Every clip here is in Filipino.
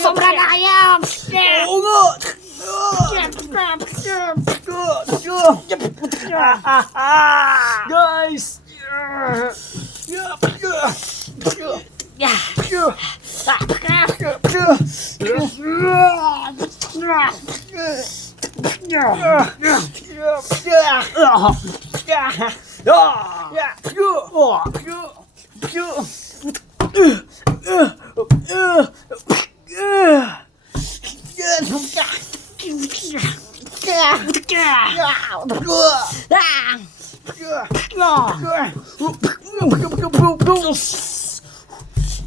Sobra na kayo! Oo nga! Guys!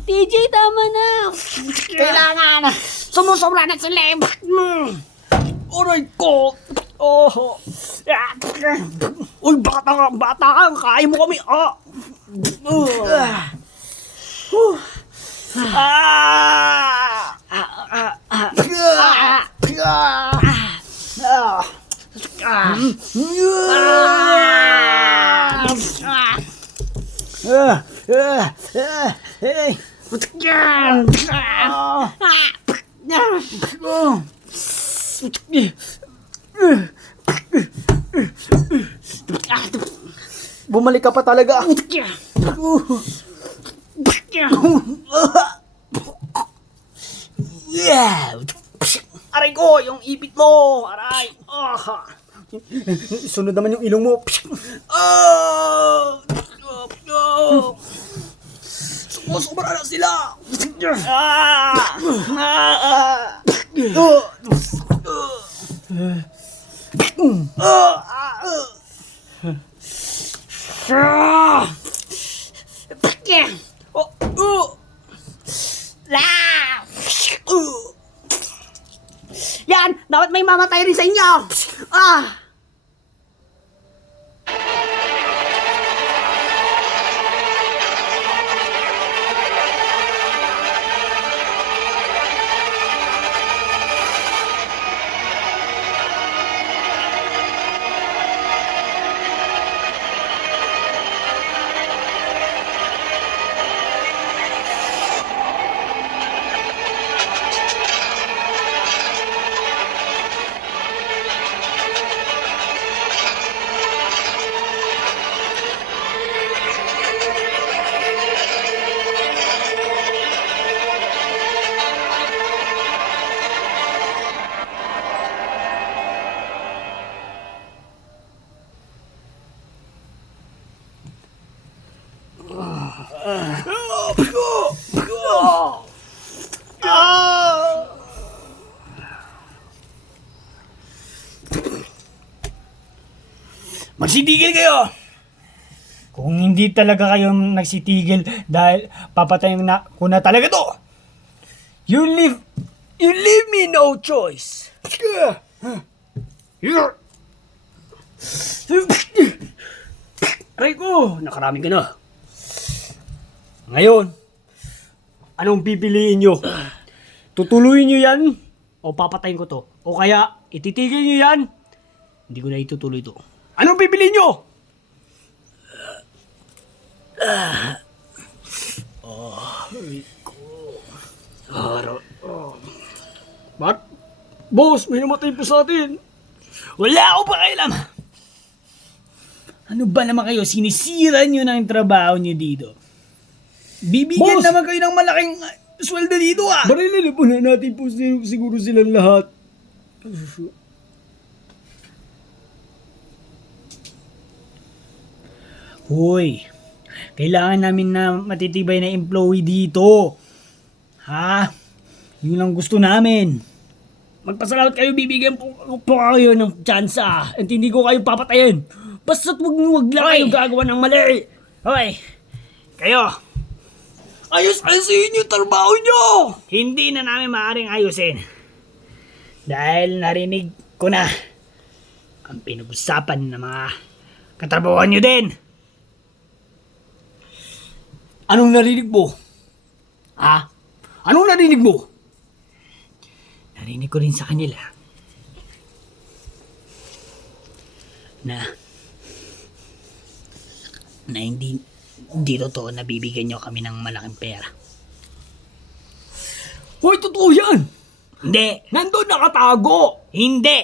DJ, tama na! Kailangan! Sumusobra na sila eh! Aray ko! Oh! Uy, bata ka! Kaya mo kami! Bumalik ka pa talaga! Aray ko! Yung ipit mo! Aray! Sunod naman yung ilong mo! Sumusubra na sila! Yan! Dapat may mamatay rin sa inyo! Magsitigil kayo! Kung hindi talaga kayo nagsitigil dahil papatayin na ko na talaga to, you leave me no choice. Aray ko, nakarami ka na. Ngayon, anong pipiliin nyo? Tutuloy nyo yan o papatayin ko to? O kaya ititigil nyo yan? Hindi ko na itutuloy to. Anong pipiliin nyo? Ba't? Boss, may namatay po sa atin. Wala ako pa kailam. Ano ba naman kayo? Sinisira nyo ng trabaho nyo dito. Bibigyan Boss! naman kayo ng malaking sweldo dito Barilin po na natin po siguro silang lahat. Hoy, kailangan namin na matitibay na employee dito. Ha? Yun lang gusto namin. Magpasalamat kayo, bibigyan po kayo ng tsansa. At hindi ko kayo papatayin. Basta't wag lang kayo gagawa ng mali. Hoy, kayo. Ayos-ayusin yung trabaho nyo. Hindi na namin maaaring ayusin. Dahil narinig ko na ang pinag-usapan ng mga katrabahoan nyo din. Anong narinig mo? Ha? Anong narinig mo? Narinig ko rin sa kanila na hindi totoo na bibigyan nyo kami ng malaking pera. Hoy, totoo yan! Hindi. Nandun nakatago! Hindi.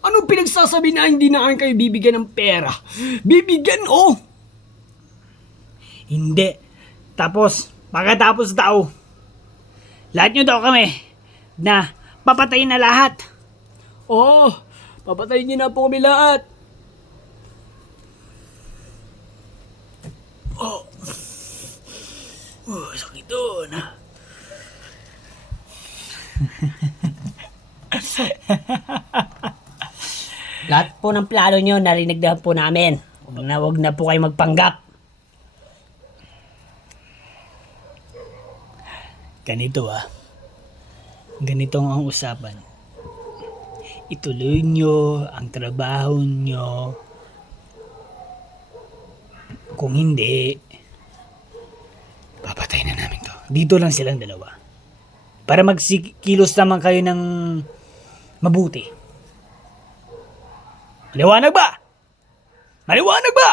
Anong pinagsasabi na hindi na kayo bibigyan ng pera? Bibigyan, oh! Hindi. Tapos, pagkatapos daw, lahat nyo daw kami na papatayin na lahat. Oh, papatayin niyo na po kami lahat. Sakit doon. Lahat po ng plano nyo, narinig na po namin. Huwag na po kayo magpanggap. Ganito Ganito ang usapan. Ituloy nyo ang trabaho nyo. Kung hindi, papatay na namin to. Dito lang silang dalawa. Para magsikilos naman kayo ng mabuti. Maliwanag ba? Maliwanag ba?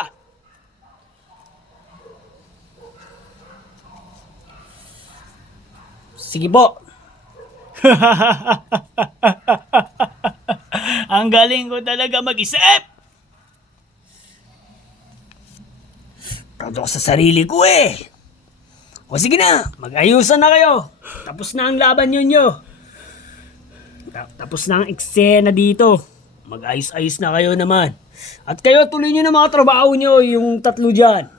Sige po. Ang galing ko talaga mag-isip. Proud ako sa sarili ko eh. O sige na, mag-ayusan na kayo. Tapos na ang laban nyo. Tapos na ang eksena dito. Mag-ayos-ayos na kayo naman. At kayo tuloy nyo na mga trabaho nyo, yung tatlo dyan.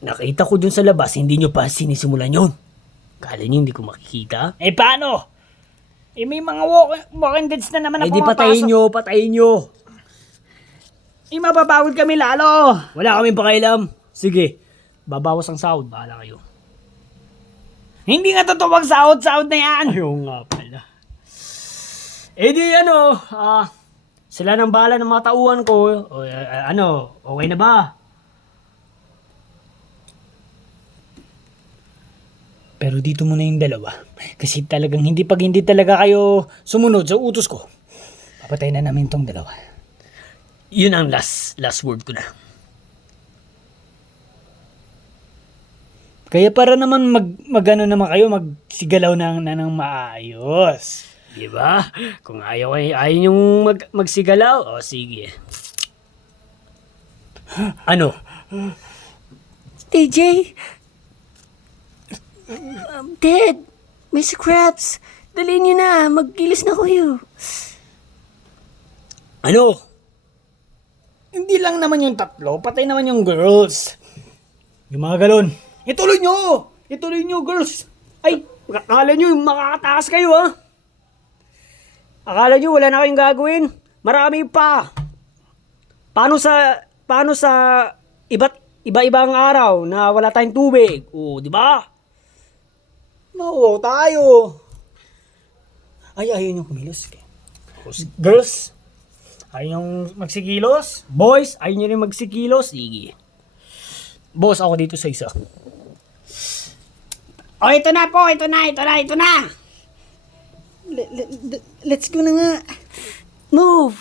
Nakita ko dun sa labas, hindi nyo pa sinisimulan yun. Kala nyo hindi ko makikita? Eh paano? Eh may mga walking deads na naman na Eh di pumapasok. patayin nyo. Eh mababawid kami lalo. Wala kaming pakialam. Sige, babawas ang sahod. Bahala kayo. Hindi nga totoo ang sahod na yan. Ayaw nga pala. Eh di sila nang bahala ng mga tauhan ko. O, okay na ba? Pero dito muna yung dalawa. Kasi talagang hindi talaga kayo sumunod sa utos ko. Papatay na namin tong dalawa. Yun ang last word ko na. Kaya para naman magano naman kayo, magsigalaw na ng maayos. Di ba? Kung ayaw yung magsigalaw, o sige. Ano? DJ, Dad, Mr. Krabs, dalhin nyo na, magkilis na kayo. Ano? Hindi lang naman yung tatlo, patay naman yung girls. Yung mga galon. Ituloy nyo, girls. Ay, akala nyo makakataas kayo, ha? Akala nyo wala na kayong gagawin? Marami pa. Paano sa iba-ibang araw na wala tayong tubig? O, di ba? No, tayo. Ayaw nyo kumilos. Girls, ayaw nyo magsikilos. Boys, ayaw nyo rin magsikilos. Sige. Boss, ako dito sa isa. O, ito na po, ito na. Let's go na nga. Move.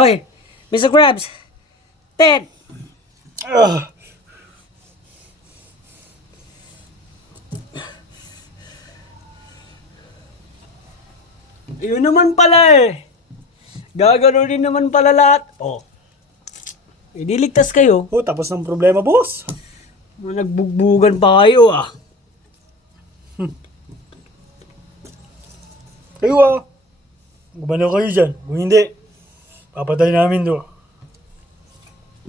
Hoy, Mr. Krabs. Ted. Yun naman pala eh. Gagano rin naman pala lahat. Oh. Idiligtas kayo. Oh, tapos ng problema, boss. Nagbugbugan pa kayo ah. Kayo ah. Gumano kayo dyan. Kung hindi, papatay namin do.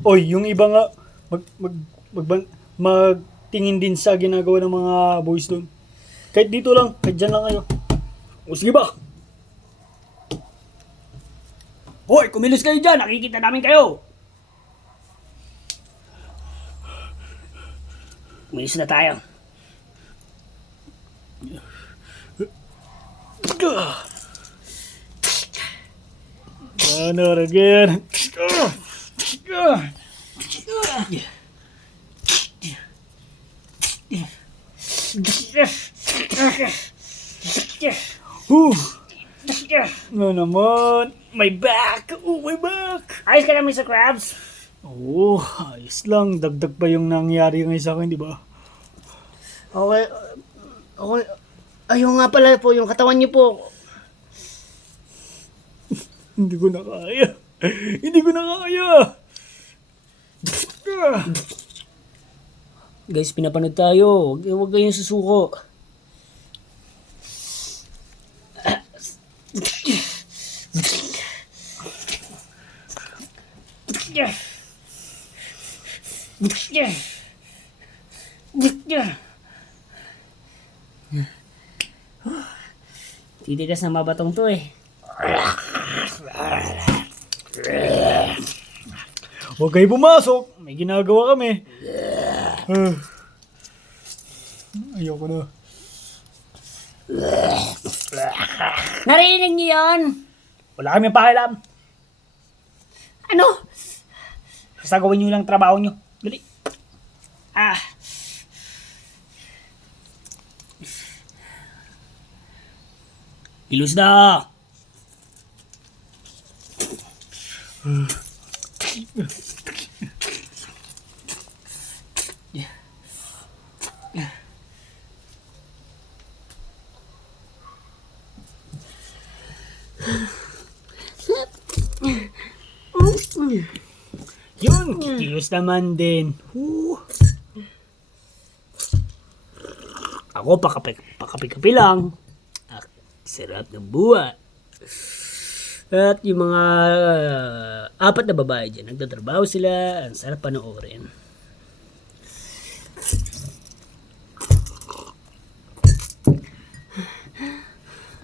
Oy, yung iba nga, magtingin din sa ginagawa ng mga boys doon. Kahit dito lang, kahit dyan lang kayo. O sige ba? Hoy, kumilos kayo dyan, nakikita namin kayo. Kumilos na tayo. Ano again? No naman. My back. Oh, my back. Ayos ka na, Mr. Krabs. Oo, ayos lang. Dagdag pa yung nangyari ngayon sa akin, di ba? Okay. Okay. Ayun nga pala po, yung katawan niyo po. Hindi ko na kaya. Hindi ko na kaya. Guys, pinapanood tayo. Huwag kayong susuko. Titigas na mabatong to eh. Huwag kayo pumasok. May ginagawa kami. Ayoko na. Narinig niyo yun? Wala kami pakialam. Ano? Basta gawin nyo lang trabaho nyo. Dali. Kilos na! Yun, kilos naman din. Ako, pakapi-kapi lang. Sarap ng buhay. At yung mga apat na babae dyan, nagtatrabaho sila. Ang sarap panoorin.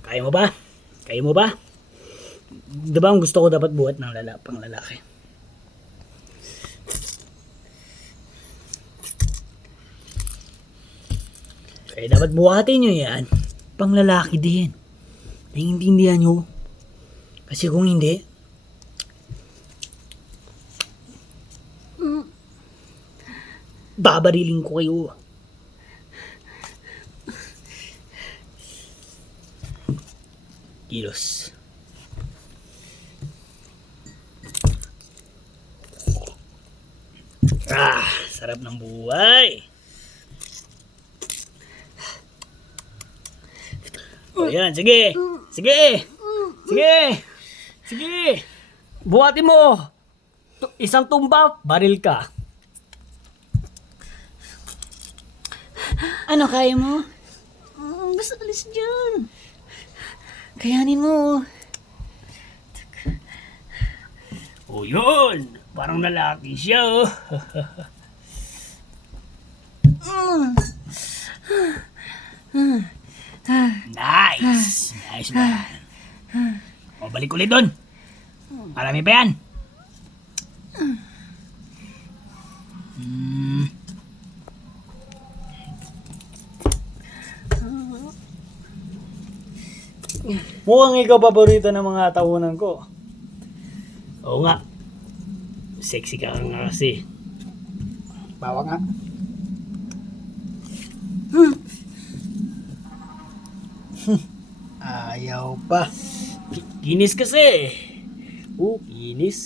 Kaya mo ba? Kaya mo ba? Diba ang gusto ko dapat buhat ng pang lalaki? Kaya dapat buhatin nyo yan. Pang lalaki din. Naiintindihan nyo? Kasi kung hindi, babariling ko kayo. Kilos. Sarap ng buhay. O yan, sige. Sige. Sige. Sige. Buhatin mo. Isang tumba, baril ka. Ano kaya mo? Basta alis dyan. Kayanin mo. O yun. Parang lalaki siya, oh. Nice. Nice man. O, balik ulit doon. Marami pa yan. Mukhang ikaw paborito ng mga tahunan ko. Oo nga. Sexy ka nga kasi. Bawa nga. Ayaw pa. Kinis kasi. Kinis.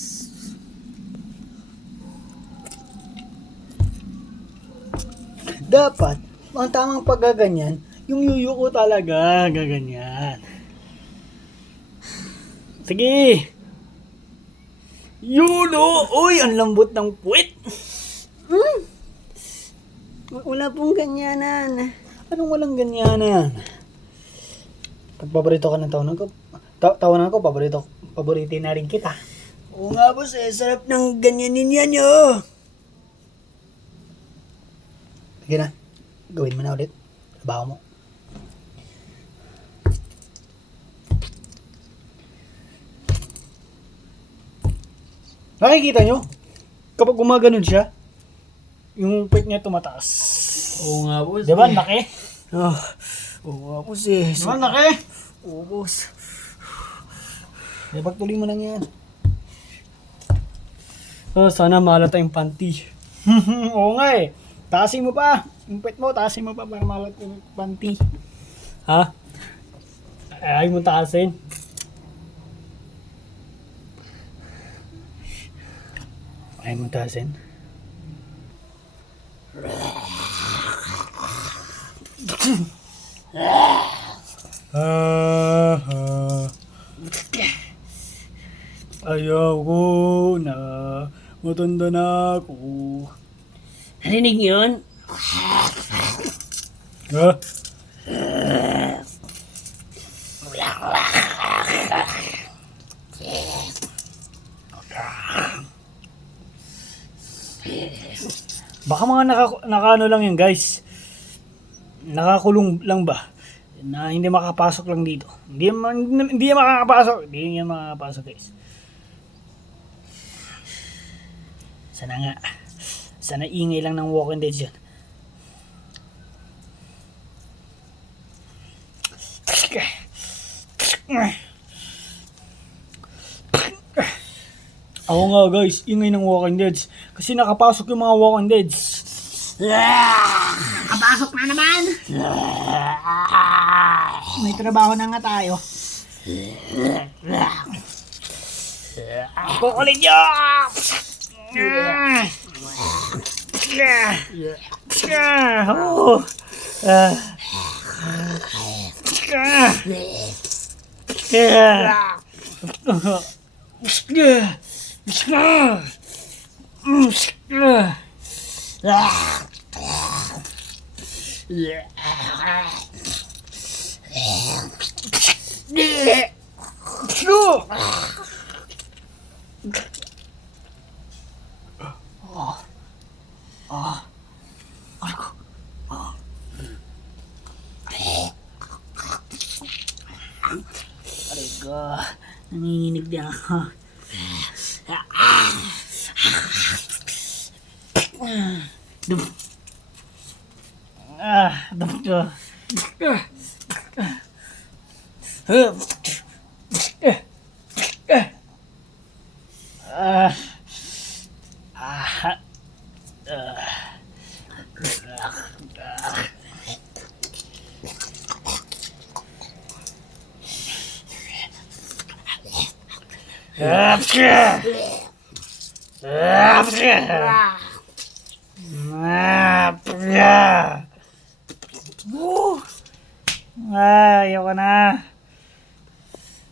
Dapat, ang tamang paggaganyan, yung yuyo ko talaga, gaganyan. Sige. Yun o! Uy, ang lambot ng puwet. Wala pong ganyanan. Anong walang ganyanan? Pag paborito ka ng tawanan ko, paborito na rin kita. Oo nga boss, sarap ng ganyanin yan yo. Sige na, gawin mo na ulit. Trabaho mo. Nakikita nyo? Kapag gumaganon siya, yung puwet niya tumataas. Oo nga boss. Diba, laki? Oo nga boss eh. Diba, laki? Oo boss. Diba, tuloy mo lang yan. Sana malata yung panty. Oo nga eh. Taasin mo pa. Yung puwet mo, taasin mo pa para malat yung panty. Ha? Ayaw mo taasin? Ayaw mong taasin? Ayaw ko na. Matanda na ako. Narinig niyo yun? Ha? Baka mga nakaano lang yun, guys. Nakakulong lang ba? Na hindi makapasok lang dito. Hindi yan makakapasok. Hindi yan makakapasok, guys. Sana nga. Sana ingay lang ng Walking Dead yun. Ako nga, guys, ingay ng Walking Deads. Kasi nakapasok yung mga Walking Deads. Kapasok na naman! May trabaho na nga tayo. Kukulit nyo! Nanginginig din ako. Doktor. Ayoko na.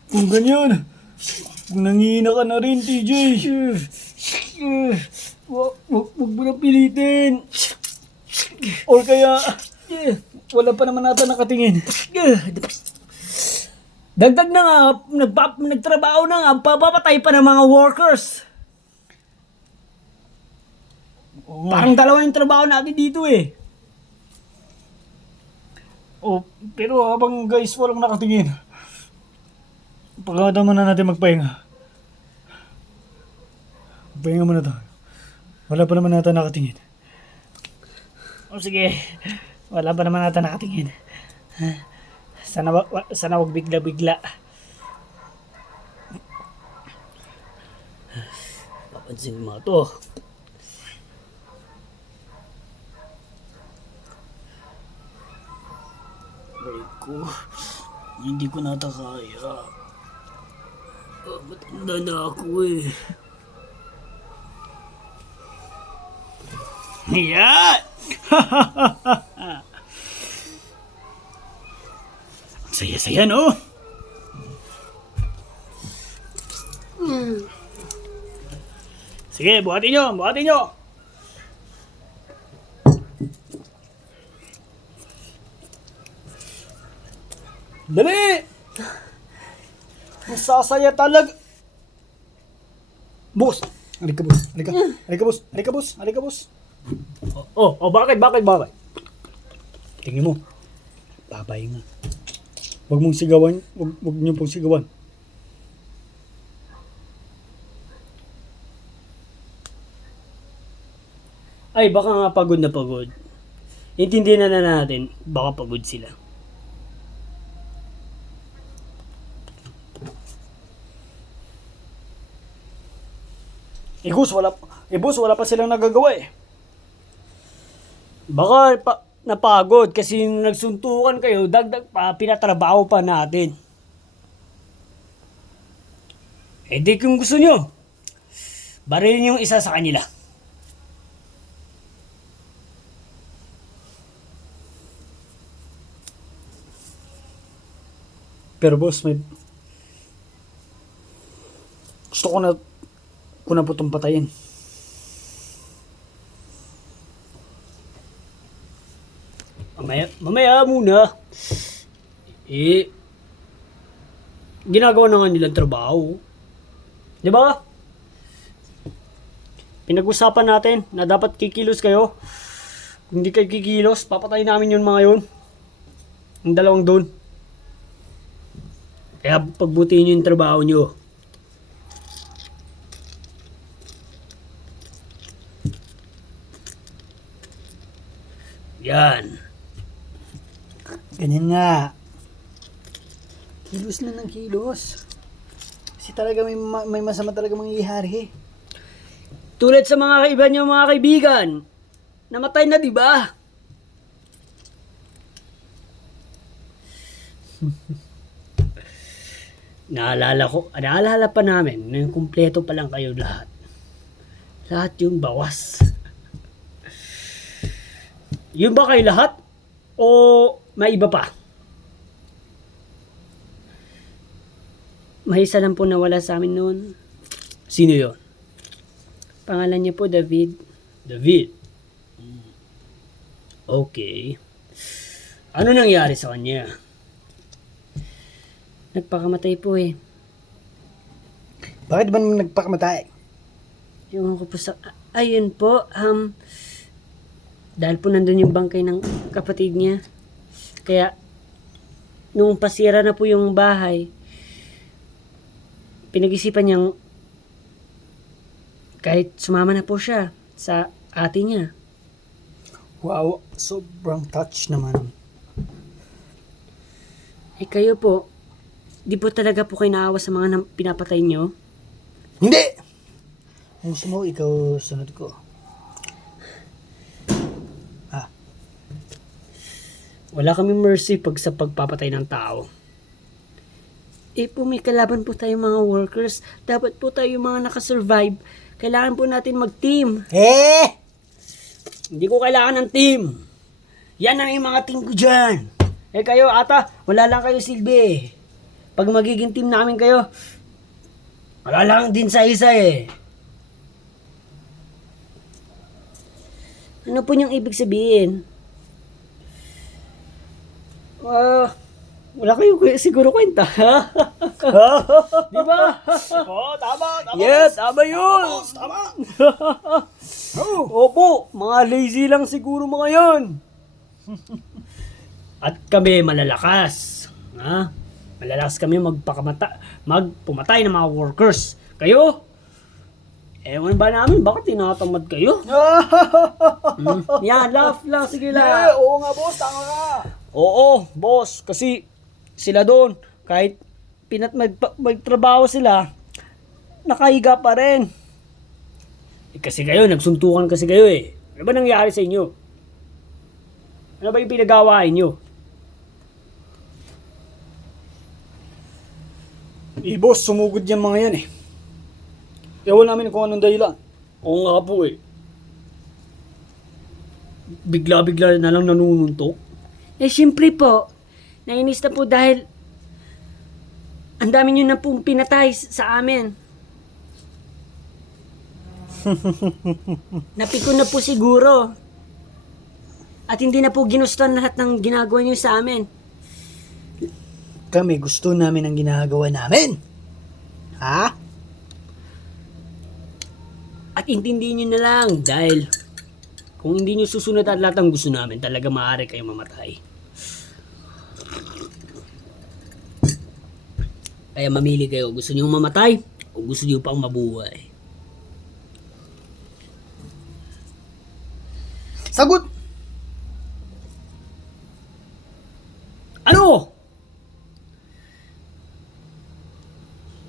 Kung ganyan, kung nangihina ka na rin, TJ. Wag mo na pilitin. Or kaya, wala pa naman nata nakatingin. Dagdag na nga, nagtrabaho na nga, papapatay pa ng mga workers. Parang dalawa yung trabaho natin dito eh. Oh, pero habang guys walang nakatingin. Pagkakata muna natin magpahinga. Magpahinga muna tayo. Wala pa naman nata nakatingin. O sige, wala pa naman nata nakatingin. Sana wag bigla-bigla. Papansin mo to. Break ko. Hindi ko nata kaya. Matanda na ako eh. Yan! Ang saya-saya, no? Sige, buhatin nyo! Buhatin nyo! Dali! Ang sasaya talaga. Boss! Halika, boss. Halika. Halika, boss. Halika, boss. Halika, boss. Bakit? Tingin mo. Babay nga. Huwag mong sigawan. Huwag niyo pong sigawan. Ay, baka nga pagod na pagod. Intindihan na natin, baka pagod sila. Boss, wala pa silang nagagawa eh. Baka napagod kasi nung nagsuntukan kayo, dagdag pa, pinatrabaho pa natin. Eh di kung gusto nyo, Barilin yung isa sa kanila. Pero boss, may... Gusto ko na po itong patayin. Mamaya muna. Ginagawa na nga nilang trabaho. Di ba? Pinag-usapan natin na dapat kikilos kayo. Kung hindi kayo kikilos, papatayin namin yung mga yun. Yung dalawang doon. Kaya pagbutiin nyo yung trabaho nyo. Yan. Ganyan nga. Kilos lang ng kilos. Kasi talaga may masama talaga mangyayari. Tulad sa mga iba nyo mga kaibigan. Namatay na, di ba? Naalala pa namin na yung kumpleto pa lang kayo lahat. Lahat yung bawas. Yun ba kayo lahat? O may iba pa? May isa lang po nawala sa amin noon. Sino yon? Pangalan niya po David. David? Okay. Ano nangyari sa kanya? Nagpakamatay po eh. Bakit ba naman nagpakamatay? Yung ko po sa... Ayun po, dahil po nandun yung bangkay ng kapatid niya. Kaya, nung pasira na po yung bahay, pinag-isipan niyang kahit sumama na po siya sa ate niya. Wow, sobrang touch naman. Eh kayo po, di po talaga po kayo naawa sa mga pinapatay niyo? Hindi! Kung gusto mo, ikaw sunod ko. Wala kaming mercy sa pagpapatay ng tao. Eh po may kalaban po tayo mga workers. Dapat po tayo mga nakasurvive. Kailangan po natin mag-team. Hindi ko kailangan ng team. Yan ang yung mga team ko dyan. Eh kayo ata, wala lang kayo silbi. Pag magiging team namin kayo, wala lang din sa isa eh. Ano po niyang ibig sabihin? Wala kayo siguro kwenta. Di ba? Oo, tama. Yes, tama yun. Tama. Opo, mga lazy lang siguro mga yun. At kami malalakas. Ha? Malalakas kami magpumatay ng mga workers. Kayo? Ewan ba namin, bakit tinatamad kayo? Yan, laugh lang, sige lang. Oo nga boss, tama ka. Oo, boss, kasi sila doon, kahit magtrabaho sila, nakahiga pa rin. Kasi kayo, nagsuntukan kasi kayo eh. Ano ba nangyari sa inyo? Ano ba yung pinagawain nyo? Boss, sumugod yung mga yan eh. Ewan namin kung anong dahilan. Oo nga po eh. Bigla-bigla na lang nanununtok. Eh, syempre po, nainis na po dahil ang dami nyo na pong pinatay sa amin. Napikon na po siguro. At hindi na po ginustuhan lahat ng ginagawa nyo sa amin. Kami gusto namin ang ginagawa namin. Ha? At intindihin nyo na lang dahil kung hindi nyo susunod at lahat ng gusto namin, talaga maaari kayo mamatay. Kaya mamili kayo, gusto nyo mamatay o gusto nyo pang mabuhay. Sagot! Ano?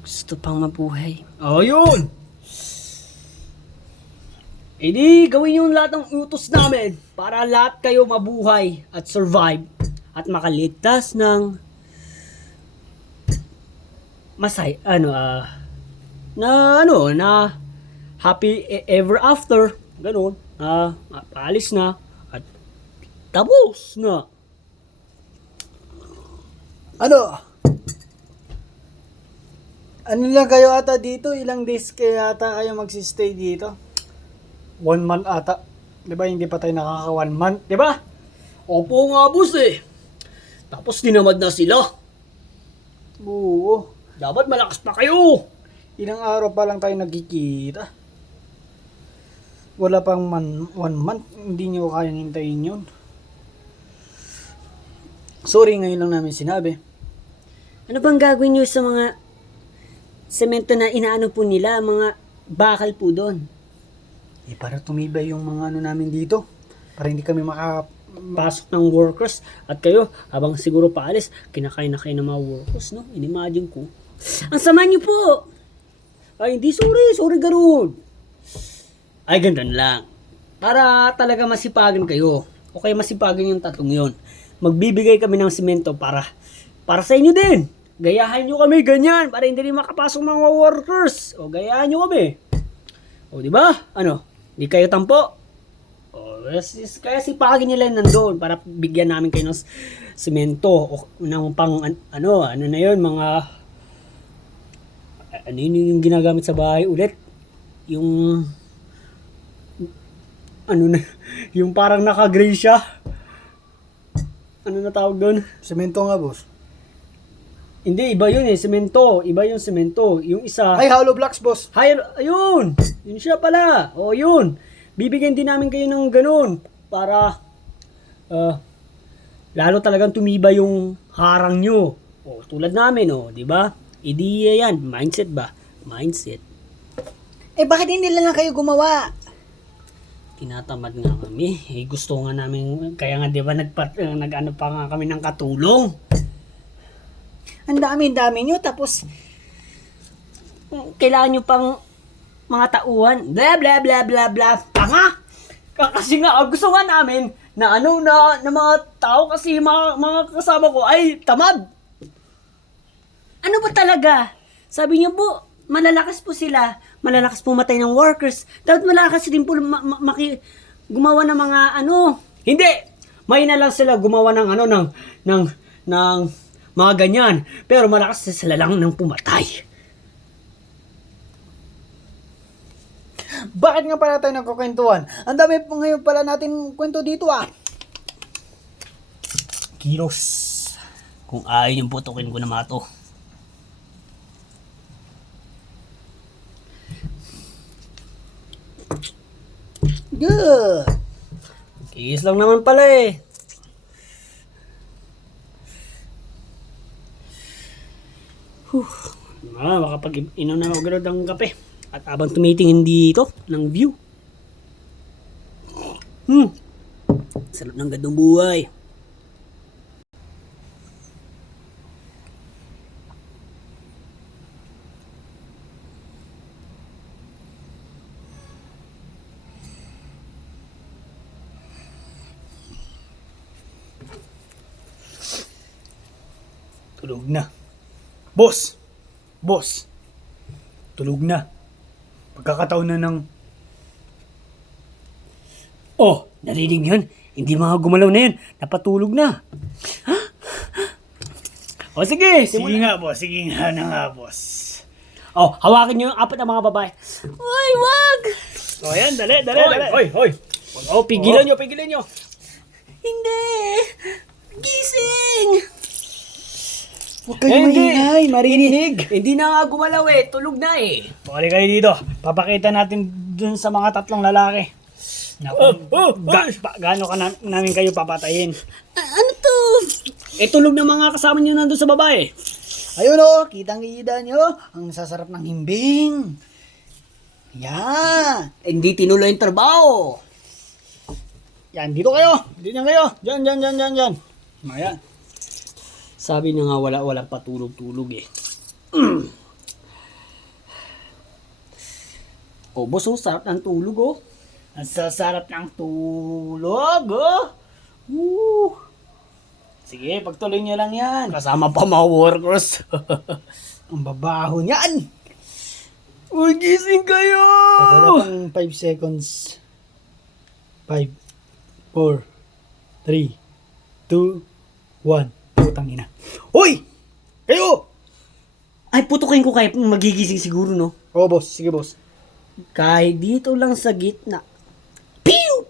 Gusto pang mabuhay. Oh, yun! E di, gawin yung lahat ng utos namin para lahat kayo mabuhay at survive at makaligtas ng na happy ever after. Ganun. Paalis na. At tapos na. Ano? Ano lang kayo ata dito? Ilang days kaya ata kayo magsistay dito? 1 month ata. Di ba hindi pa tayo nakaka 1 month? Di ba? Opo nga, boss eh. Tapos dinamad na sila. Oo. Dapat malakas pa kayo. Ilang araw pa lang tayo nagkikita. Wala pang 1 month. Hindi nyo kayang hintayin yun. Sorry, ngayon lang namin sinabi. Ano bang gagawin nyo sa mga semento na inaano po nila, mga bakal po doon? Para tumibay yung mga ano namin dito. Para hindi kami Pasok ng workers at kayo, habang siguro paalis, kinakain na kayo ng mga workers, no? Inimagine ko. Ang sama nyo po! Ay, hindi, sorry ganun. Ay, ganun lang. Para talaga masipagan kayo. O kaya masipagan yung tatlong yon. Magbibigay kami ng simento para sa inyo din. Gayahan nyo kami ganyan para hindi rin makapasok mga workers. O gayahan nyo kami. O di ba? Ano? Di kayo tampo? O kaya sipagin nila nandoon para bigyan namin kayo ng simento o ng pang ano na yun, mga ano yun yung ginagamit sa bahay ulit. Yung ano na, yung parang naka-gray siya. Ano na tawag doon? Semento nga, boss. Hindi, iba yun eh, semento. Iba yung semento. Yung isa... Ay, hollow blocks, boss. Ayun! Yun siya pala. O, yun. Bibigyan din namin kayo ng ganun. Para, lalo talagang tumibay yung harang nyo. O, tulad namin, o, di ba? Ideya yan. Mindset ba? Mindset. Bakit hindi lang kayo gumawa? Tinatamad nga kami. Gusto nga namin, kaya nga di ba nag-ano pa nga kami ng katulong. Ang dami-dami nyo, tapos Kailangan nyo pang mga tauhan. Blah, blah, blah, blah, blah. Tanga! Kasi nga, gusto nga namin na na mga tao kasi mga kasama ko ay tamad. Ano ba talaga? Sabi niyo po, malalakas po sila. Malalakas po matay ng workers. Dapat malakas din po gumawa ng mga Hindi! May na lang sila gumawa ng ng mga ganyan. Pero malakas sila lang ng pumatay. bakit nga pala tayo nagkukwentuhan? Ang dami po ngayon pala natin kwento dito Kilos. Kung ayaw yung putukin ko na mga to. Good. Kiis lang naman pala eh. Makapag-inom na ako ganun ng kape. At habang tumitingin dito ng view. Sarap ng gandong buhay. Tulog na. Boss! Boss! Tulog na. Pagkakataon na ng... Oh, narinig yun? Hindi mga gumalaw na yun. Napatulog na. O sige, Sige nga, boss. Sige nga na nga, boss. Oh, hawakan niyo yung apat na mga babae. Uy, wag! O yan, dali. Hoy. Oh, pigilan nyo. Hindi. Gising! Huwag kayo maingay, marinig. Hindi na nga gumalaw eh. Tulog na eh. Bukali kayo dito. Papakita natin dun sa mga tatlong lalaki. Gaano ka namin kayo papatayin? Ano to? Tulog na mga kasama niyo nandun sa babae. Ayun kitang-kita nyo. Ang sasarap ng himbing. Yan. Hindi tinuloy yung trabaho. Yan, dito kayo. Dito kayo. Diyan. Ayan. Sabi niya nga walang patulog-tulog eh. Oh, boss, sarap ng tulog oh. Ang sasarap ng tulog, oh. Sige, pagtuloy nyo lang yan. Kasama pa mga workers. Ang babaho niyan. Magising kayo! Wala pang 5 seconds. 5, 4, 3, 2, 1. Putang ina. Hoy! Kayo! Ay, putukin ko kayo, magigising siguro, no? Oo, boss. Sige, boss. Kahit dito lang sa gitna. Pew!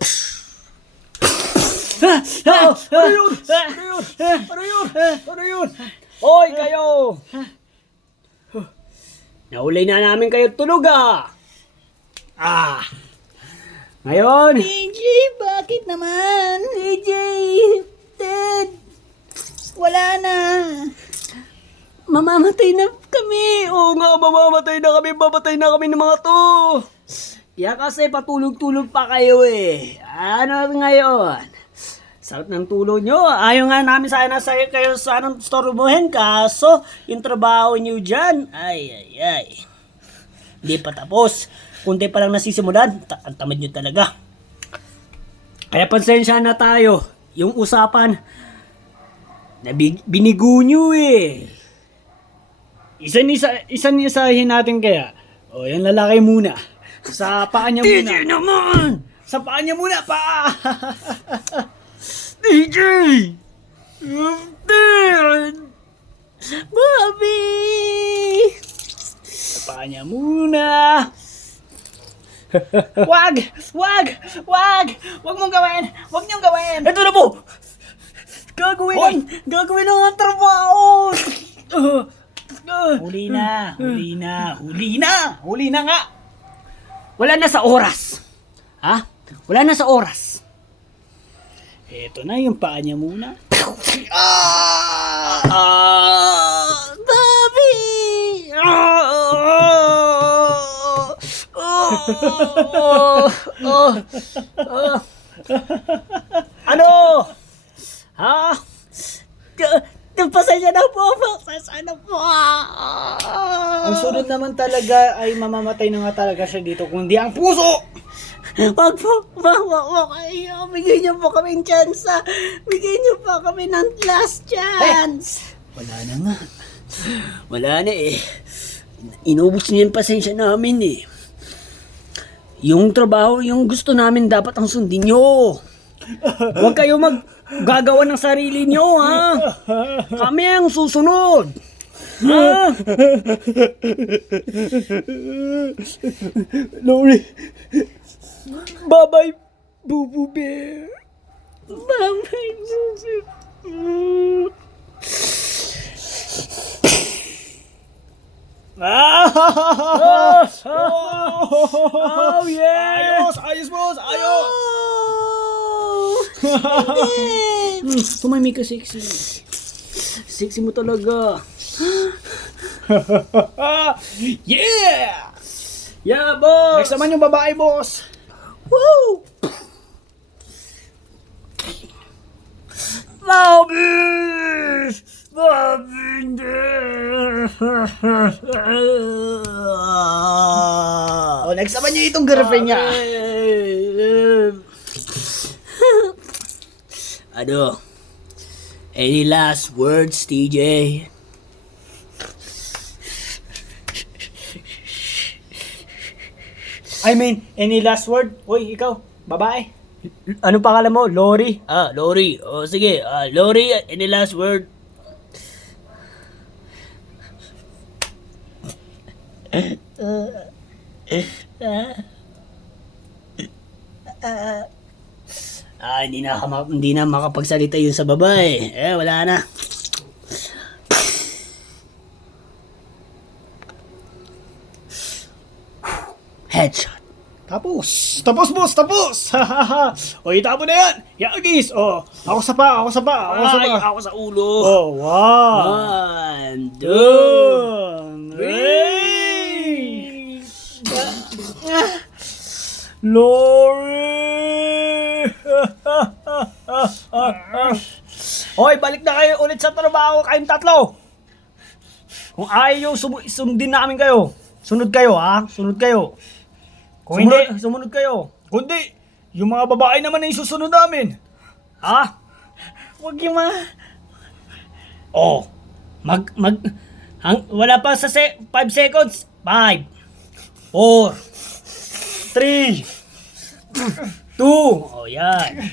Ano yun? Ano yun? Ano yun? Ano yun? Hoy, kayo! Naulay na namin kayo tulog, Ngayon. AJ, bakit naman? AJ, Ted, wala na. Mamamatay na kami. Oo nga, mamamatay na kami. Mamatay na kami ng mga to. Kaya kasi patulog-tulog pa kayo eh. Ano ngayon? Sarap ng tulog nyo. Ayaw nga namin sana sa kayo sanang storbohin. Kaso, yung trabaho nyo dyan, ay. Hindi pa tapos. Kunti pa lang nasisimulan. Ang tamad nyo talaga. Kaya pansensya na tayo. Yung usapan, binigo nyo eh. Isa-isahin natin kaya. O, yan lalaki muna. Sa paa niya muna. DJ naman! Sa paa niya muna, paa! DJ! Bobby! Sa paa niya muna. Wag! Wag! Wag! Wag mong gawin! Wag niyong gawin! Ito na po! Hoy! Gagawin ng trabaho! Huli na, huli na, huli na. Huli na nga! Wala na sa oras. Ha? Wala na sa oras. Ito na yung paa niya muna. Bobby! Ano? Ha? Pasensya na po. Pasensya na po. Ang sunod naman talaga ay mamamatay na nga talaga siya dito, kundi ang puso! Wag po. Wag kayo. Bigyan niyo po kami chance. Bigyan niyo po kami ng last chance. Wala na nga. Wala na eh. Inubos niyo yung pasensya namin eh. Yung trabaho, yung gusto namin dapat ang sundin nyo. Huwag kayo maggagawa ng sarili nyo, ha? Kami ang susunod. Ha? Lori! Bye-bye, Boo Bear! Bye-bye, Susi. Oh, yeah! Ayos! Ayos, boss! Ayos! Tumay ka sexy. Sexy mo talaga. Yeah! Yeah, boss! Next naman yung babae, boss! Woo! Bobby! Bobby! Oh, next naman yung itong girlfriend niya. Ano? Any last words, TJ? I mean, any last word? Uy, ikaw, babae. Ano pangalan mo? Lori? Lori. O sige, Lori, any last word? Hindi na makapagsalita yun sa babae. Wala na. Headshot. Tapos, boss, tapos! O, itapon na yan! Yagis! O, ako sa pa! Ay, ako sa ulo. Oh, wow! 1, 2, 3! Lori! Hoy, balik na kayo ulit sa trabaho kayong tatlo! Kung ayaw sundin namin kayo, sunod kayo ha? Sunod kayo. Kung hindi, sumunod kayo. Kundi, yung mga babae naman ay susunod namin. Ha? Huwag yung mga... Wala pa sa 5 seconds. 5, 4, 3, 2. O yan.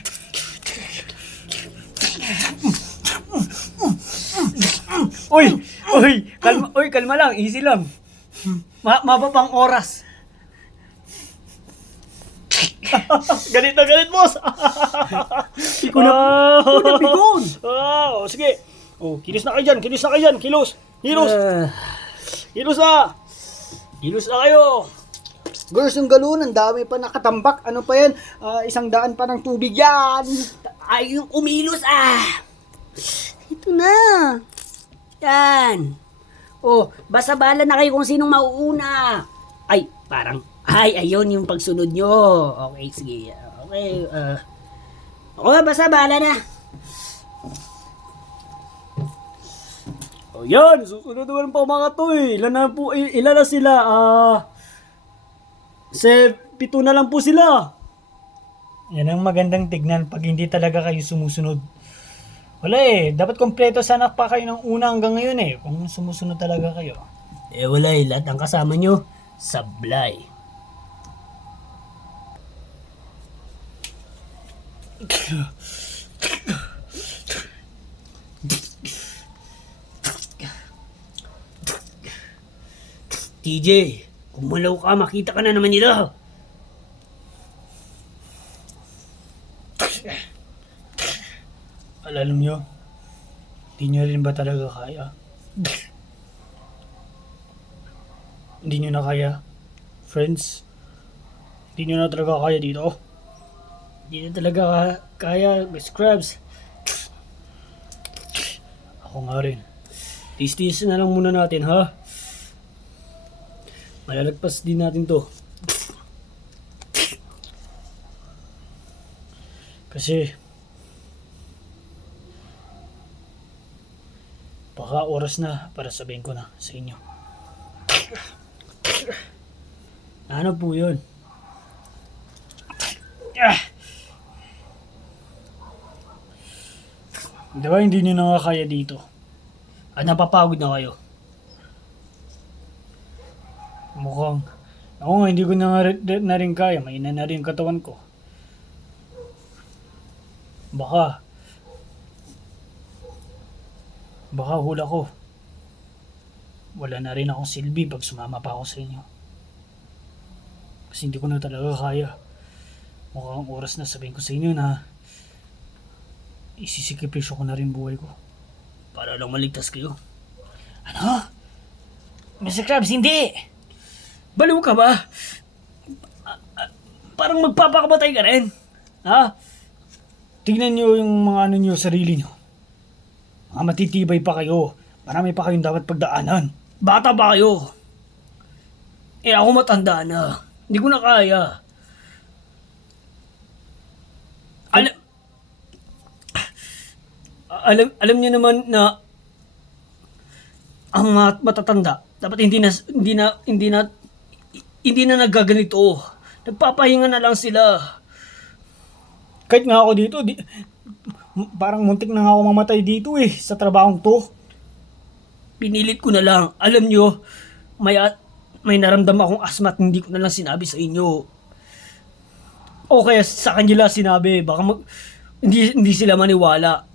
Kalma lang, easy lang. Mababang oras. Galit na galit, boss. Ikaw na bigon. Sige. Kilos na kayo dyan, kilos. Kilos na. Kilos na kayo. Girls, yung galon, ang dami pa nakatambak. Ano pa yan? 100 pa ng tubig yan. Ay, yung umilos Ito na. Yan. Basa-bala na kayo kung sinong mauuna. Ay, ayun yung pagsunod nyo. Okay, sige. Okay, basa-bala na. Yan, susunod naman po mga to eh. Ilan na sila? 7 na lang po sila. Yan ang magandang tignan pag hindi talaga kayo sumusunod. Wala dapat kompleto sana pa kayo ng una hanggang ngayon kung sumusunod talaga kayo. Wala lahat ang kasama nyo, sablay. TJ, kumulaw ka, makita ka na naman nila. Alam nyo, hindi nyo rin ba talaga kaya? Hindi nyo na kaya? Friends? Hindi nyo na talaga kaya dito? Hindi na talaga kaya, Miss Krabs. Ako nga rin. Tis-tis na lang muna natin, ha? Malalagpas din natin to. Kasi baka oras na para sabihin ko na sa inyo. Ano po yun? Di ba hindi nyo na nga kaya dito? Napapagod na kayo. Mukhang ako nga hindi ko na rin kaya. Mahina na rin katawan ko. Baka hula ko. Wala na rin akong silbi pag sumama pa ako sa inyo. Kasi hindi ko na talaga kaya. Mukhang oras na sabihin ko sa inyo na isisikripisyo ko na rin buhay ko. Para lang maligtas kayo. Ano? Mr. Krabs, hindi! Baliw ka ba? Parang magpapakamatay ka rin. Ha? Tignan nyo yung mga ano nyo, sarili nyo. Mga matitibay pa kayo. Marami pa kayong dapat pagdaanan. Bata ba kayo? Ako matanda na. Hindi ko na kaya. Alam niyo naman na ang mga matatanda dapat hindi na nagaganito. Nagpapahinga na lang sila. Kahit nga ako dito, parang muntik na nga ako mamatay dito sa trabahong to. Pinilit ko na lang. Alam niyo, may naramdam akong asma at hindi ko na lang sinabi sa inyo. O kaya sa kanila sinabi, baka hindi sila maniwala.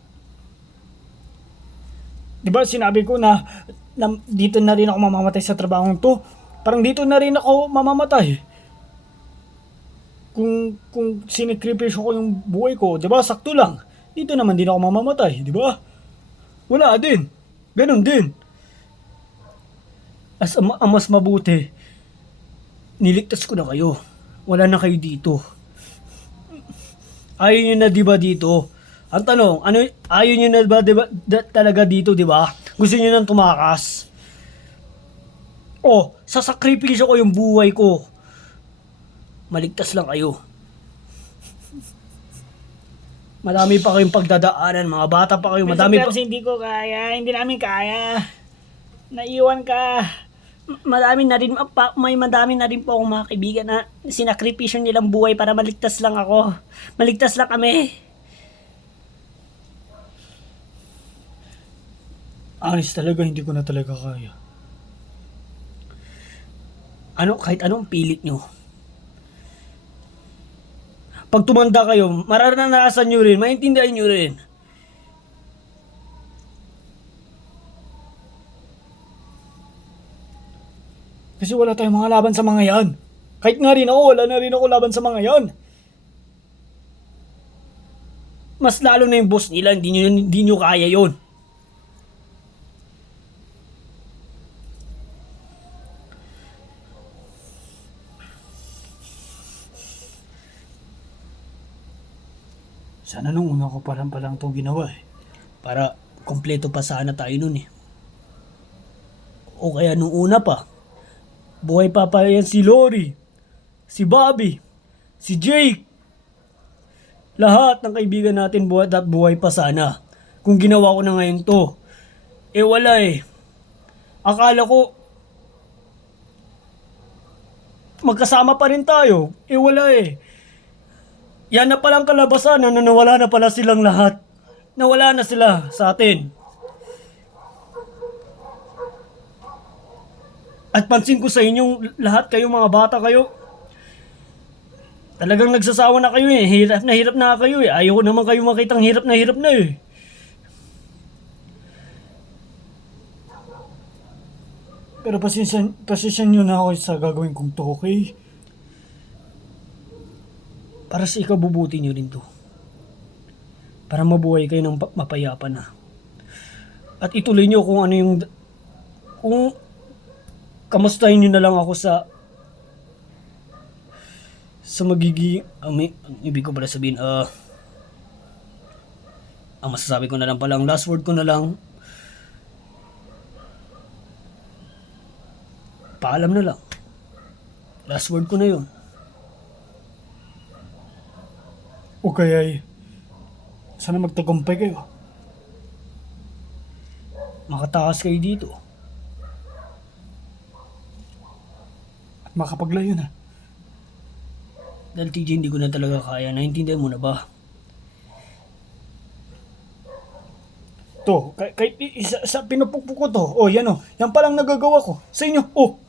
Di ba sinabi ko na dito na rin ako mamamatay sa trabahong to? Parang dito na rin ako mamamatay. Kung sinikripisyo ko yung buhay ko, di ba, sakto lang. Dito naman din ako mamamatay, di ba? Wala din. Ganon din. Ang mas mabuti, niligtas ko na kayo. Wala na kayo dito. Ayaw nyo na diba dito? Ang tanong, ayaw nyo na ba diba, talaga dito, diba? Gusto nyo nang tumakas? Sasakripisyo ko yung buhay ko. Maligtas lang kayo. Madami pa kayong pagdadaanan, mga bata pa kayo, madami pa. Hindi ko kaya, hindi namin kaya. Naiwan ka. May madami na rin po akong mga kaibigan na sinakripisyo nilang buhay para maligtas lang ako. Maligtas lang kami. Honest talaga, hindi ko na talaga kaya. kahit anong pilit nyo. Pag tumanda kayo, mararanasan nyo rin, maintindihan nyo rin. Kasi wala tayong mga laban sa mga yan. Kahit nga rin ako, wala na rin ako laban sa mga yan. Mas lalo na yung boss nila, hindi nyo kaya yon. Sana nung una ko palang itong ginawa eh. Para kompleto pa sana tayo nun eh. O kaya nung una pa, buhay pa yan si Lori, si Bobby, si Jake. Lahat ng kaibigan natin buhay pa sana. Kung ginawa ko na ngayon to. Eh wala eh. Akala ko magkasama pa rin tayo. Eh wala eh. Yan na palang kalabasan na nawala na pala silang lahat. Nawala na sila sa atin. At pansin ko sa inyong lahat, kayong mga bata kayo, talagang nagsasawa na kayo eh. Hirap na kayo eh. Ayaw ko naman kayo makitang hirap na eh. Pero pasensya nyo na ako sa gagawin kong to, okay? Para sa ikabubuti nyo rin to. Para mabuhay kayo ng mapayapa na. At ituloy nyo kung ano yung... Kung kamustahin nyo na lang ako sa magiging... ang ibig ko pala sabihin, ang masasabi ko na lang pala, ang last word ko na lang, paalam na lang. Last word ko na yun. O kaya ay, sana magtagumpay kayo. Makatakas kayo dito. At makapaglayo na. Dahil TJ, hindi ko na talaga kaya. Naintindihan mo na ba? To, kahit sa pinupukpuk ko to. Oh, yan oh. Yan palang nagagawa ko. Sa inyo, oh.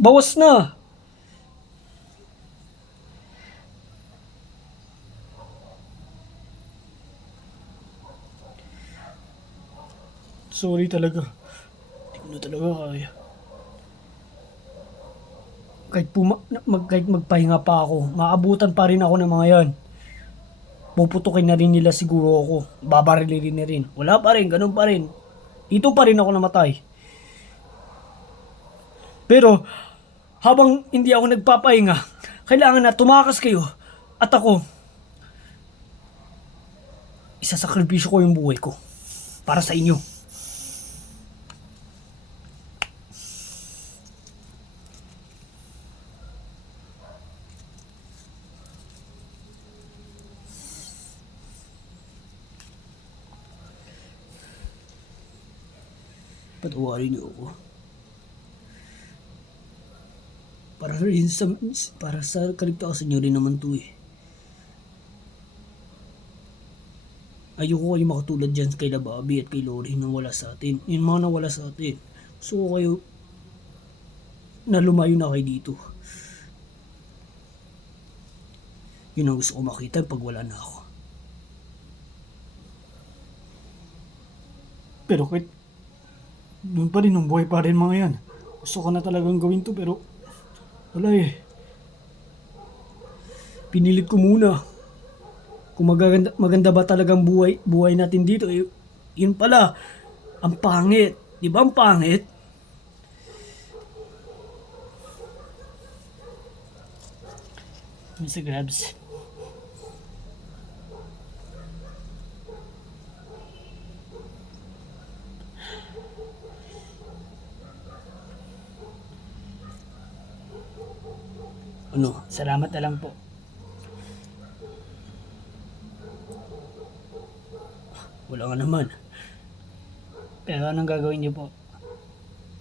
Bawas na! Sorry talaga. Hindi ko na talaga kaya. Kahit magpahinga pa ako, maabutan pa rin ako ng mga yan. Puputukin na rin nila siguro ako. Babarilin na rin. Wala pa rin, ganun pa rin. Dito pa rin ako namatay. Pero, habang hindi ako nagpapahinga, kailangan na tumakas kayo. At ako, isasakripisyo ko yung buhay ko. Para sa inyo. Patawarin niyo ako. Para sa kaligtasan niyo rin naman to eh. Ayoko kayo makatulad dyan kay Bobby at kay Lori na wala sa atin. Yung mga nawala sa atin. Gusto ko kayo na lumayo na kayo dito. Yun ang gusto ko makita pag wala na ako. Pero kahit doon pa rin, ang buhay pa rin mga yan. Gusto ko na talagang gawin to pero wala eh. Pinilit ko muna. Kung maganda ba talagang buhay natin dito, eh, yun pala, ang pangit. Di ba ang pangit? Mr. Grabs. Ano, salamat na lang po. Wala nga naman. Pero anong gagawin niyo po?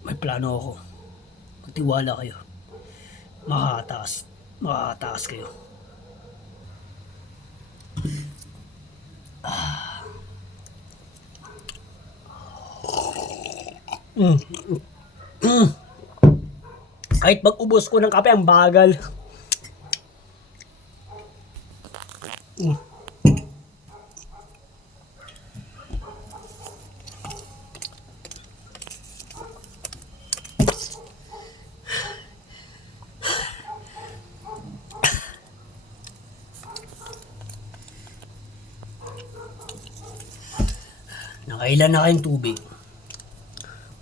May plano ako. Magtiwala kayo. Makakataas kayo. Kahit pag-ubos ko ng kape, ang bagal. Nakailan na kayong tubig?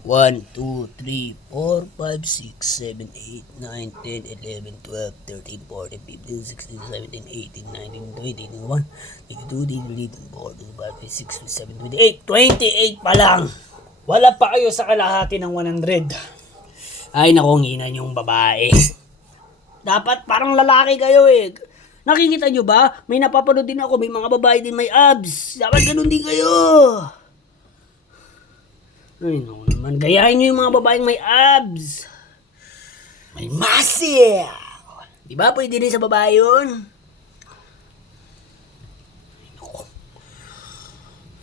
1, 2, 3, 4, 5, 6, 7, 8, 9, 10, 11, 12, 13, 14, 15, 16, 17, 18, 19, 20, 21, 22, 23, 24, 25, 26, 27, 28 pa lang! Wala pa kayo sa kalahati ng 100. Ay naku, nginan yung babae. Dapat parang lalaki kayo eh. Nakikita nyo ba? May napapanood din ako, may mga babae din may abs. Dapat ganun din kayo. Ay, no naman. Gayahin nyo yung mga babaeng may abs. May muscle. Di ba? Pwede rin sa babae yun. Ay, naku.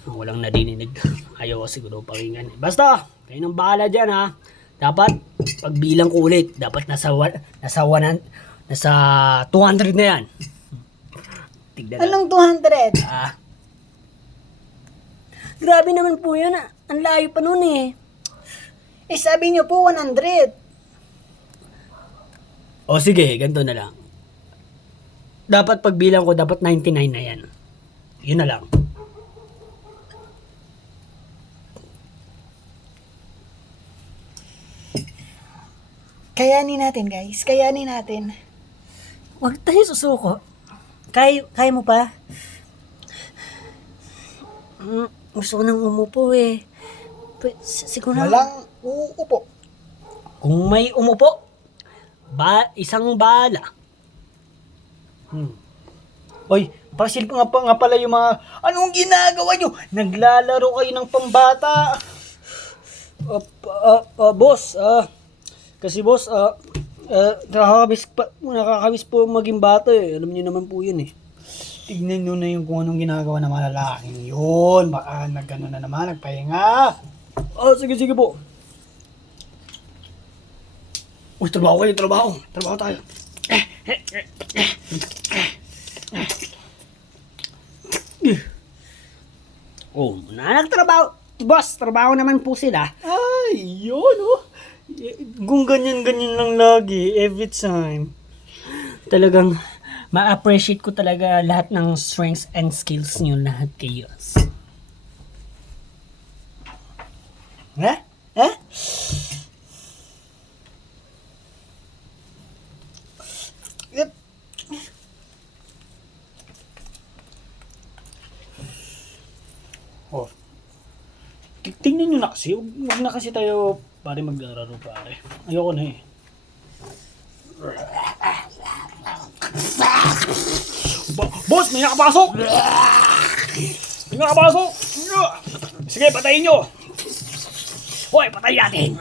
Walang nadinig. Ayaw ko siguro pakinggan. Basta, kayo nang bahala dyan ha. Dapat, pagbilang ko ulit, dapat nasa 200 na yan. Tignan na. Anong 200? Ah. Grabe naman po yun ah. Ang layo pa nun eh. Eh sabi niyo po 100. O sige, ganito na lang. Dapat pagbilang ko, dapat 99 na yan. Yun na lang. Kayanin natin guys, kayanin natin. Huwag tayo susuko. Kaya mo pa? Gusto ko nang umupo eh. Siguro Walang uupo. kung may umupo, isang bala. Oy, pasil pa nga pala yung mga... Anong ginagawa nyo? Naglalaro kayo ng pambata. Boss, kasi boss, nakakamiss po maging bata eh. Alam niyo naman po yun eh. Tignan nyo na yung kung anong ginagawa ng mga lalaking yun. Baka nagano na naman, nagpahinga. Sige po. Uy, trabaho kayo, trabaho. Trabaho tayo. Oh, nagtrabaho. Boss, trabaho naman po sila. Ay, yun oh. Kung ganyan-ganyan lang lagi, every time. Talagang ma-appreciate ko talaga lahat ng strengths and skills niyo, lahat kayo. Ha? Ha? Yep. Oh. Tingnan nyo na kasi. Huwag na kasi tayo pare maglalaro pare. Ayoko na eh. Boss, may nakapasok! May nakapasok! Sige, patayin nyo! Hoy, patayin natin!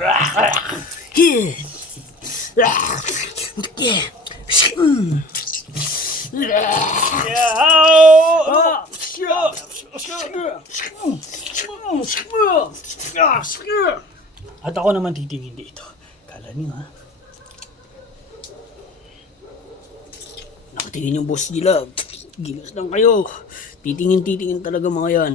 At ako naman titingin dito. Kala niyo ha? Nakatingin yung boss nila. Gilas lang kayo. Titingin talaga mga yan.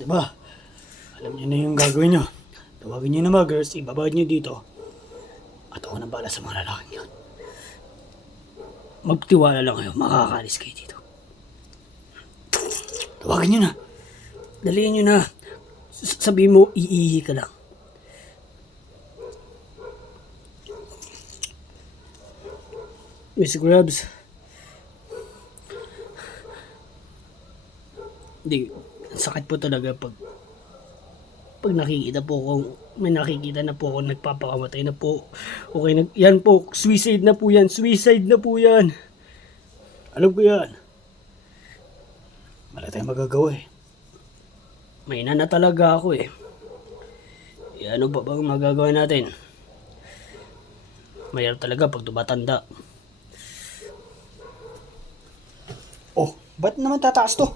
Diba? Alam niyo na yung gagawin nyo. Tawagin niyo na mga girls, ibabad niyo dito. At ako nang bala sa mga lalaking yun. Magtiwala lang kayo. Makakaalis kayo dito. Tawagin niyo na. Dalihan nyo na. Sabihin mo, iihi ka lang. Miss Grabs. Hindi, sakit po talaga pag nakikita po ko, may nakikita na po ako, nagpapakamatay na po. Okay, yan po, suicide na po yan, Alam ko yan. Wala tayong magagawa eh. May na talaga ako eh. Ano pa bang magagawa natin? Mayroon talaga pag tumatanda. Oh, ba't naman tataas to?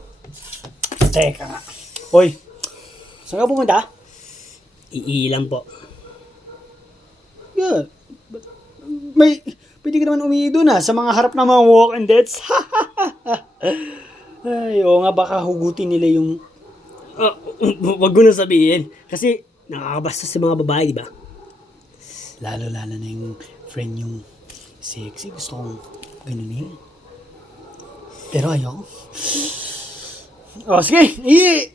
Teka nga. Hoy, saan ka pumunta? Iilang po. Yeah. Pwede ka naman umihi doon sa mga harap ng mga walk-in deads. Ay, oo nga, baka hugutin nila yung... Wag mo na sabihin. Kasi nakakabasta sa mga babae, di ba? Lalo-lalo na yung friend yung sexy. Gusto kong ganunin. Pero ayaw. Oh, sige, ihi!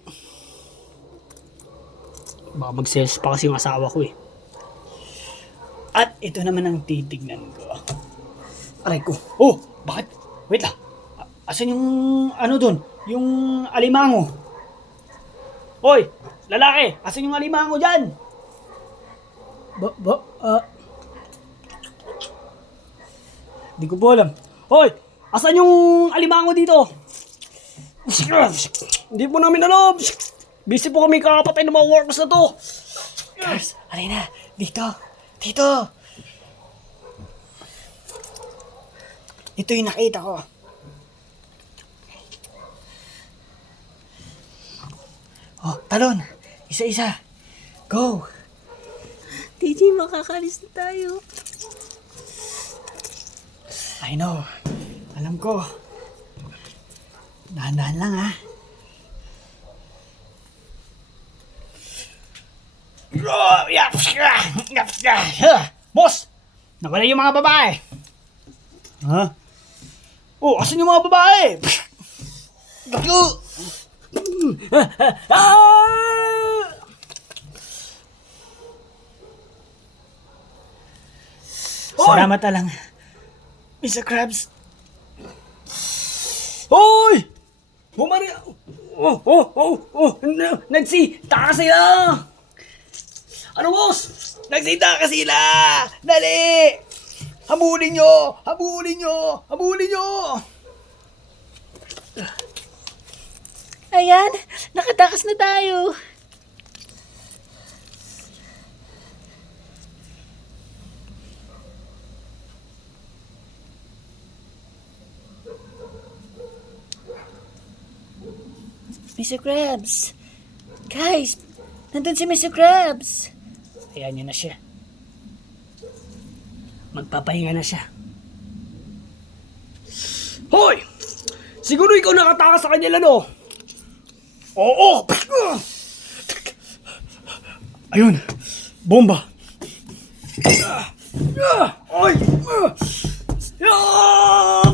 Baka mag-sales pa kasi yung asawa ko eh. At ito naman ang titignan ko. Aray ko. Oh, bakit? Wait lang. Asan yung ano dun? Yung alimango? Hoy, lalaki! Asan yung alimango dyan? Di ko po alam. Hoy, asan yung alimango dito? Hindi po namin alam. Busy po kami kakapatay ng mga workers na to. Cars, halina. Dito. Dito. Ito yung nakita ko. Oh, talon. Isa-isa. Go. TJ, makakalis na tayo. I know. Alam ko. Dahan-dahan lang ha. Boss! Nawala yung mga babae. Ha? Oh, asan yung mga babae? Salamat na lang. Mr. Krabs. Hoy! Bumari! Nagsita sila! Ano, boss? Nagsita ka sila! Dali! Habulin nyo! Habulin nyo! Habulin nyo! Ayan, nakatakas na tayo. Mr. Krabs. Guys, nandun si Mr. Krabs. Ayan yun na siya. Magpapahinga na siya. Hoy! Siguro ikaw nakatakas sa kanila, no? Oo! Ayun! Bomba! Ay! Ah!